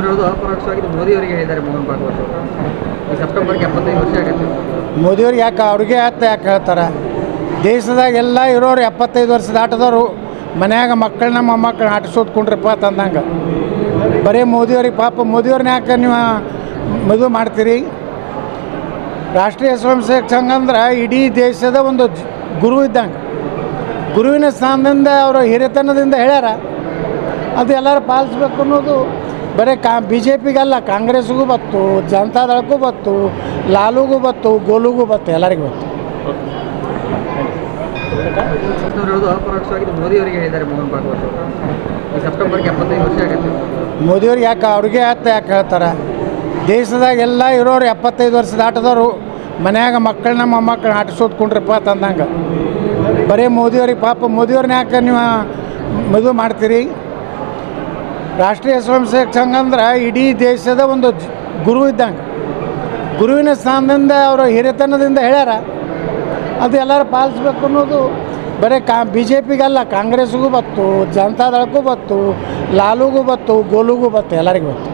ಹೇಳೋದು ಅಪರೋಕ್ಷವಾಗಿ ಮೋದಿಯವರಿಗೆ ಹೇಳಿದ್ದಾರೆ ಮೋಹನ್ ಭಾಗವತ್ ಅವರು. ಈ ಸೆಪ್ಟೆಂಬರ್ಗೆ 75 ವರ್ಷ ಆಗುತ್ತೆ. ಮೋದಿಯವ್ರಿಗೆ ಯಾಕೆ ಅವ್ರಿಗೆ ಯಾಕೆ ಹೇಳ್ತಾರೆ? ದೇಶದಾಗ ಎಲ್ಲ ಇರೋರು 75 ವರ್ಷ ದಾಟದವರು ಮನ್ಯಾಗ ಮಕ್ಕಳನ್ನ ಮೊಮ್ಮಕ್ಕಳನ್ನ ಆಟಿಸೋದ್ಕೊಂಡ್ರಪ್ಪ ತಂದಂಗೆ. ಬರೀ ಮೋದಿಯವ್ರಿಗೆ ಪಾಪ ಮೋದಿಯವ್ರನ್ನ ಯಾಕೆ ನೀವು ಮದುವೆ ಮಾಡ್ತೀರಿ? ರಾಷ್ಟ್ರೀಯ ಸ್ವಯಂ ಸೇವಕ ಸಂಘ ಅಂದ್ರೆ ಇಡೀ ದೇಶದ ಒಂದು ಗುರು ಇದ್ದಂಗೆ. ಗುರುವಿನ ಸ್ಥಾನದಿಂದ ಅವರು ಹಿರಿತನದಿಂದ ಹೇಳ್ಯಾರ, ಅದು ಎಲ್ಲರೂ ಪಾಲಿಸ್ಬೇಕು ಅನ್ನೋದು ಬರೀ ಬಿ ಜೆ ಪಿಗಲ್ಲ, ಕಾಂಗ್ರೆಸ್ಗೂ ಬತ್ತು, ಜನತಾದಳಕ್ಕೂ ಬತ್ತು, ಲಾಲುಗೂ ಬತ್ತು, ಗೋಲುಗೂ ಬತ್ತು, ಎಲ್ಲರಿಗೂ ಬತ್ತು. ಹೇಳೋದು ಅಪರೋಕ್ಷವಾಗಿ ಮೋದಿಯವರಿಗೆ ಹೇಳಿದ್ದಾರೆ ಮೋಹನ್ ಭಾಗವತ್ ಅವರು. ಈ ಸೆಪ್ಟೆಂಬರ್ಗೆ 75 ವರ್ಷ ಆಗುತ್ತೆ. ಮೋದಿಯವ್ರಿಗೆ ಯಾಕೆ ಅವ್ರಿಗೆ ಯಾಕೆ ಹೇಳ್ತಾರೆ? ದೇಶದಾಗ ಎಲ್ಲ ಇರೋರು 75 ವರ್ಷ ದಾಟದವರು ಮನ್ಯಾಗ ಮಕ್ಕಳನ್ನ ಮೊಮ್ಮಕ್ಕಳನ್ನ ಆಟಿಸೋದ್ಕೊಂಡ್ರಪ್ಪ ತಂದಂಗೆ. ಬರೀ ಮೋದಿಯವ್ರಿಗೆ ಪಾಪ ಮೋದಿಯವ್ರನ್ನ ಯಾಕೆ ನೀವು ಮದುವೆ ಮಾಡ್ತೀರಿ? ರಾಷ್ಟ್ರೀಯ ಸ್ವಯಂ ಸೇವಕ ಸಂಘ ಅಂದ್ರೆ ಇಡೀ ದೇಶದ ಒಂದು ಗುರು ಇದ್ದಂಗೆ. ಗುರುವಿನ ಸ್ಥಾನದಿಂದ ಅವರು ಹಿರಿತನದಿಂದ ಹೇಳ್ಯಾರ, ಅದು ಎಲ್ಲರೂ ಪಾಲಿಸ್ಬೇಕು ಅನ್ನೋದು ಬರೀ ಬಿ ಜೆ ಪಿಗಲ್ಲ, ಕಾಂಗ್ರೆಸ್ಗೂ ಬತ್ತು, ಜನತಾದಳಕ್ಕೂ ಬತ್ತು, ಲಾಲುಗೂ ಬತ್ತು, ಗೋಲುಗೂ ಬತ್ತು, ಎಲ್ಲರಿಗೂ ಬತ್ತು.